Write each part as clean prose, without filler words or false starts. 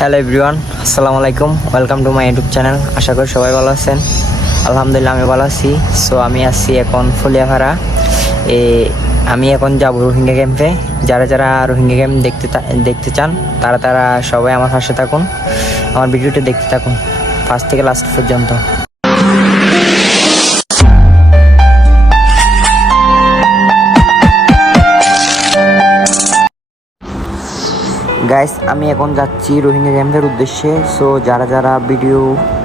Hello everyone, আসসালামু আলাইকুম। Welcome to my YouTube channel. আশা করি সবাই ভালো আছেন। আলহামদুলিল্লাহ আমি ভালো আছি। সো আমি আসছি এখন ফুলিয়াপাড়া। আমি এখন যাব রোহিঙ্গা ক্যাম্পে। যারা যারা রোহিঙ্গা ক্যাম্প দেখতে চান তারা সবাই আমার পাশে থাকুন, আমার ভিডিওটা দেখতে থাকুন ফার্স্ট থেকে লাস্ট পর্যন্ত। গাইস, আমি এখন যাচ্ছি রোহিঙ্গা ক্যাম্পের উদ্দেশ্যে। সো যারা যারা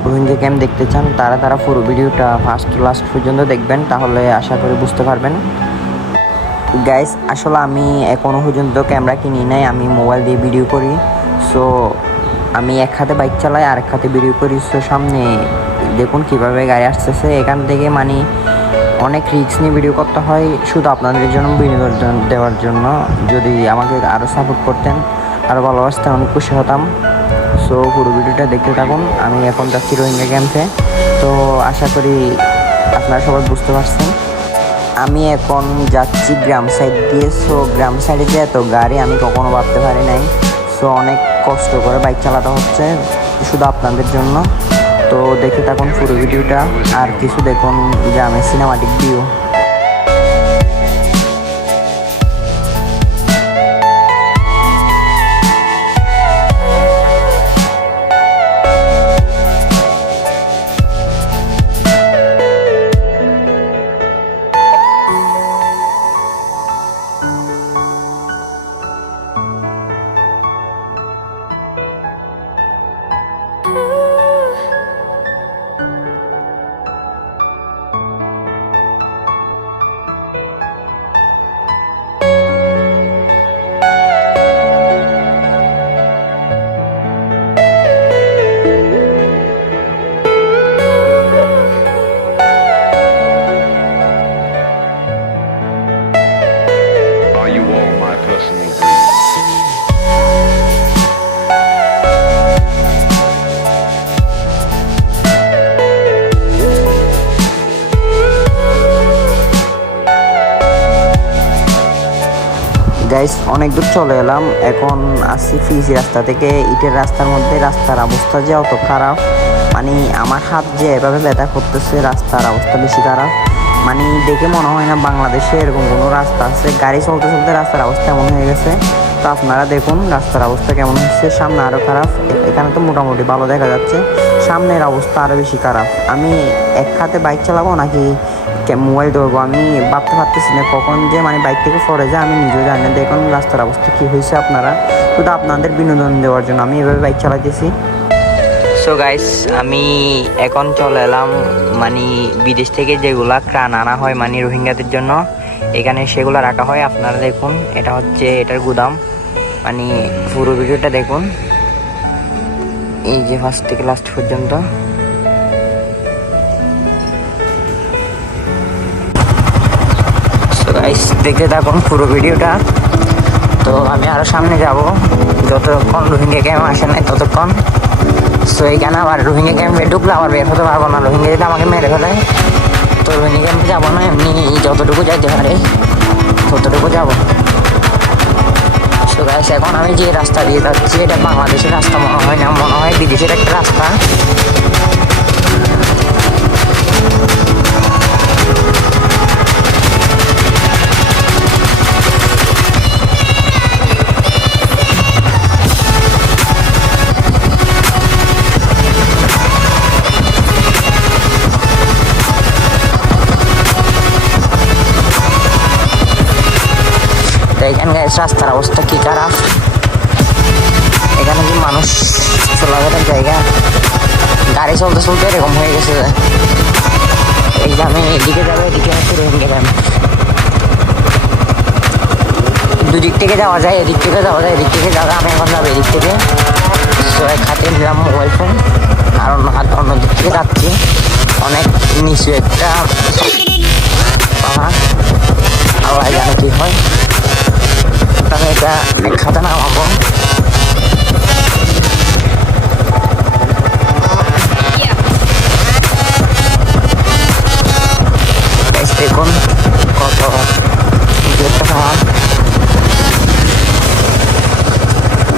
রোহিঙ্গা ক্যাম্প দেখতে চান তারা পুরো ভিডিওটা ফার্স্ট টু লাস্ট পর্যন্ত দেখবেন, তাহলে আশা করি বুঝতে পারবেন। গাইস, আসলে আমি এখনও পর্যন্ত ক্যামেরা কিনি নাই, আমি মোবাইল দিয়ে ভিডিও করি। সো আমি এক হাতে বাইক চালাই আর এক হাতে ভিডিও করি। সো সামনে দেখুন কিভাবে গাড়ি আসতেছে, এখান থেকে অনেক রিস্ক নিয়ে ভিডিও করতে হয় শুধু আপনাদের জন্য, বিনোদন দেওয়ার জন্য। যদি আমাকে আরও সাপোর্ট করতেন, আরও ভালোবাসতেন, অনেক খুশি হতাম। সো পুরো ভিডিওটা দেখতে থাকুন। আমি এখন যাচ্ছি রোহিঙ্গা ক্যাম্পে, তো আশা করি আপনারা সবাই বুঝতে পারছেন। আমি এখন যাচ্ছি গ্রাম সাইড দিয়ে। সো গ্রাম সাইডে যে এত গাড়ি আমি কখনো ভাবতে পারি নাই। সো অনেক কষ্ট করে বাইক চালাতে হচ্ছে শুধু আপনাদের জন্য। তো দেখতে থাকুন পুরো ভিডিওটা, আর কিছু দেখুন গ্রামের cinematic view. Are you all my personal dreams? Guys, অনেক দূর চলে এলাম। এখন আসছি ফিজি রাস্তা থেকে ইটের রাস্তার মধ্যে। রাস্তার অবস্থা যে অত খারাপ, আমার হাত যে এভাবে ব্যথা করতেছে, রাস্তার অবস্থা বেশি খারাপ। দেখে মনে হয় না বাংলাদেশে এরকম কোনো রাস্তা আছে। গাড়ি চলতে চলতে রাস্তার অবস্থা এমন হয়ে গেছে। তো আপনারা দেখুন রাস্তার অবস্থা কেমন হচ্ছে। সামনে আরও খারাপ, এখানে তো মোটামুটি ভালো দেখা যাচ্ছে, সামনের অবস্থা আরও বেশি খারাপ। আমি এক হাতে বাইক চালাবো নাকি মোবাইল ধরবো আমি ভাবতে পারতেছি না, কখন যে বাইক থেকে পড়ে যায় আমি নিজেও জানি না। দেখুন রাস্তার অবস্থা কী হয়েছে। আপনারা শুধু আপনাদের বিনোদন দেওয়ার জন্য আমি এভাবে বাইক চালাইতেছি। সো গাইস, আমি এখন চলে এলাম বিদেশ থেকে যেগুলা ত্রাণ আনা হয় রোহিঙ্গাদের জন্য, এখানে সেগুলো রাখা হয়। আপনারা দেখুন, এটা হচ্ছে এটার গুদাম। পুরো ভিডিওটা দেখুন, এই যে ফার্স্ট থেকে লাস্ট পর্যন্ত। দেখতে থাকুন পুরো ভিডিওটা। তো আমি আরও সামনে যাব, যতক্ষণ রোহিঙ্গা ক্যাম্প আসে নাই ততক্ষণ। সো এইখানে আবার রোহিঙ্গা ক্যাম্পে ঢুকলে আবার বের হতে পারবো না, রোহিঙ্গা যদি আমাকে মেরে ফেলে। তো রোহিঙ্গা ক্যাম্পে যাবো না, এমনি যতটুকু যাইতে পারে ততটুকু যাবো। সো গাইস, এখন আমি যে রাস্তা দিয়ে যাচ্ছি এটা বাংলাদেশের রাস্তা মনে হয় না, মনে হয় বিদেশের একটা রাস্তা। দেখেন গাইস রাস্তার অবস্থা কি খারাপ। এখানে কি মানুষ চলাফেরার জায়গা? গাড়ি চলতে চলতে এরকম হয়ে গেছে। এই যে আমি এদিকে যাবো, এদিকে হচ্ছে রোহিঙ্গা ক্যাম্প। দুদিক থেকে যাওয়া যায়, এদিক থেকে যাওয়া যায়, এদিক থেকে যাওয়া। আমি এখন যাবো এদিক থেকে। তো এক হাতে নিলাম মোবাইল ফোন, আর অন্য দিক থেকে যাচ্ছি। অনেক নিচু একটা পাহাড়, আবার জানে কি হয়। তাহলে এটা এক হাতে নামাবো। দেখুন কত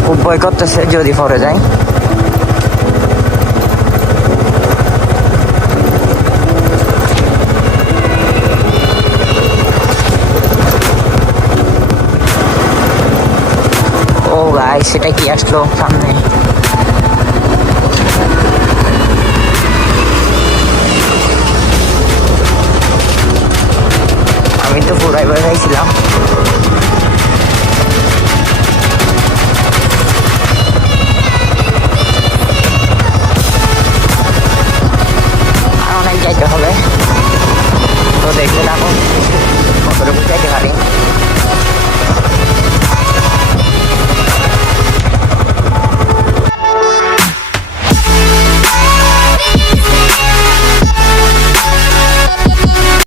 খুব ভয় করতেছে যদি পরে যায়। ও গাইস, সেটা কি আসলো সামনে? আমি তো পুরাই ভয় খাইছিলাম।